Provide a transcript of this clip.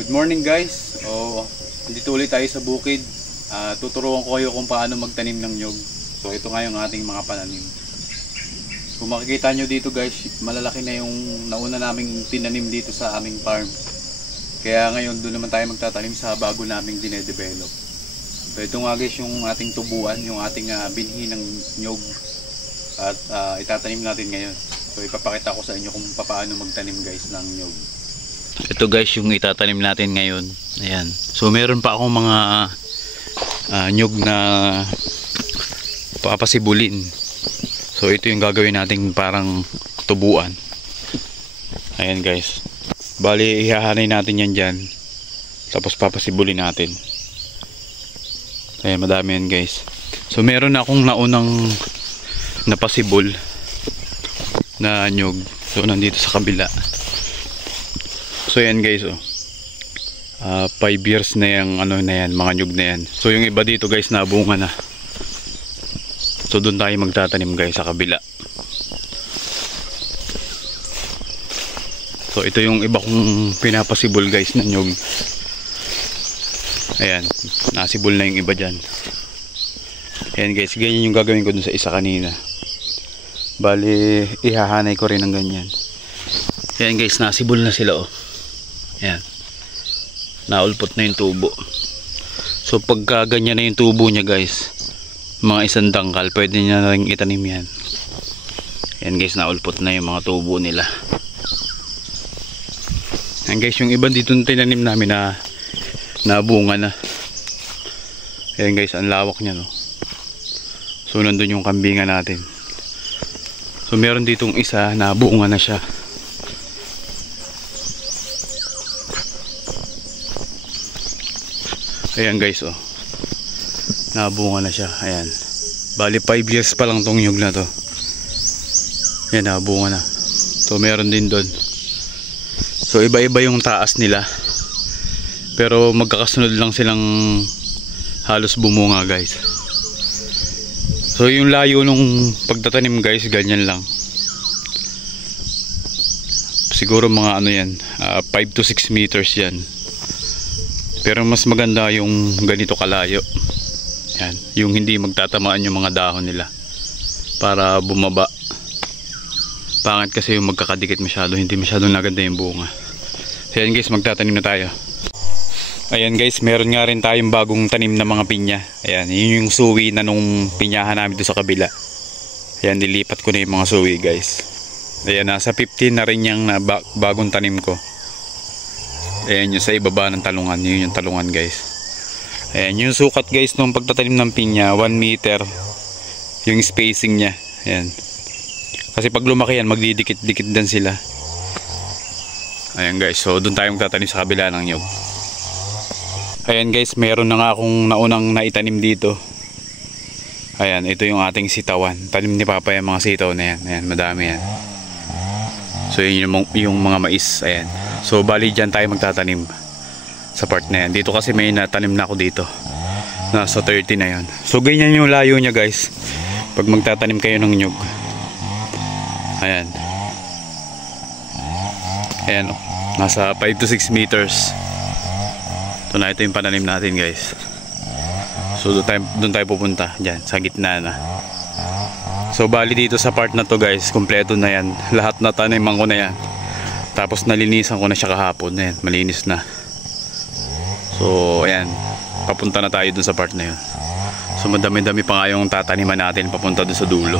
Good morning guys. Dito ulit tayo sa bukid. Tuturuan ko kayo kung paano magtanim ng nyug. So ito nga yung ating mga pananim. Kung makikita nyo dito guys, malalaki na yung nauna naming tinanim dito sa aming farm. Kaya ngayon doon naman tayo magtatanim sa bago naming dinedevelop. So ito nga guys yung ating tubuan, yung ating binhi ng nyug. At itatanim natin ngayon. So ipapakita ko sa inyo kung paano magtanim guys ng nyug. Ito guys yung itatanim natin ngayon. Ayan. So meron pa akong mga nyug na papasibulin. So ito yung gagawin nating parang tubuan. Ayan guys. Bali ihahanay natin yan dyan. Tapos papasibulin natin. Ayan, madami yan guys. So meron akong naunang napasibol na nyug. So nandito sa kabila. So yan guys, 5 years na yung ano na yan, mga nyug na yan. So yung iba dito guys nabunga na. So doon tayo magtatanim guys sa kabila. So ito yung iba kong pinapasibol guys na nyug. Ayan, nasibol na yung iba dyan. Ayan guys, ganyan yung gagawin ko dun sa isa kanina. Bali, ihahanay ko rin ng ganyan. Ayan guys, nasibol na sila Ayan. Naulpot na yung tubo. So pagka ganyan na yung tubo niya guys, mga isang dangkal, pwede niya na rin itanim yan. Ayan guys, naulpot na yung mga tubo nila. Ayan guys, yung iba dito tinanim namin na nabunga na. Ayan guys, ang lawak niya So nandun yung kambingan natin. So meron ditong isa na bunga na siya. Ayan guys, nabunga na siya. Ayan. Bali 5 years pa lang tong nyug na to. Ayan, nabunga na. So meron din doon. So iba-iba yung taas nila. Pero magkakasunod lang silang halos bumunga guys. So yung layo nung pagtatanim guys, ganyan lang. Siguro mga ano yan, 5 to 6 meters yan. Pero mas maganda yung ganito kalayo. Yan, yung hindi magtatamaan yung mga dahon nila para bumaba. Pangit kasi yung magkakadikit masyado, hindi masyadong naganda yung bunga. So yan guys, magtatanim na tayo. Ayan guys, meron nga rin tayong bagong tanim na mga pinya. Ayan, yun yung suwi na nung pinyahan namin doon sa kabila. Ayan, nilipat ko na yung mga suwi guys. Ayan, nasa 15 na rin yung bagong tanim ko. Ayan yung sa ibaba ng talungan. Yun yung talungan guys. Ayan yung sukat guys nung pagtatanim ng pinya, 1 meter yung spacing nya. Ayan. Kasi pag lumaki yan, magdidikit-dikit din sila. Ayan guys, so doon tayo magtatanim sa kabila ng nyug. Ayan guys, meron na nga akong naunang naitanim dito. Ayan, ito yung ating sitawan. Tanim ni Papa yung mga sitaw na yan. Ayan, madami yan. So yun yung mga mais. Ayan. So bali dyan tayo magtatanim sa part na yan. Dito kasi may natanim na ako dito. Nasa 30 na yan. So ganyan yung layo nya guys pag magtatanim kayo ng nyug. Ayan. Ayan nasa 5 to 6 meters. Ito na, ito yung pananim natin guys. So doon tayo pupunta. Dyan sa gitna na. So bali dito sa part na to guys, kompleto na yan. Lahat na taniman ko na yan. Tapos nalinisan ko na siya kahapon. Ayan, malinis na. So ayan, papunta na tayo dun sa part na yun. So madami-dami pa nga yung tataniman natin papunta dun sa dulo.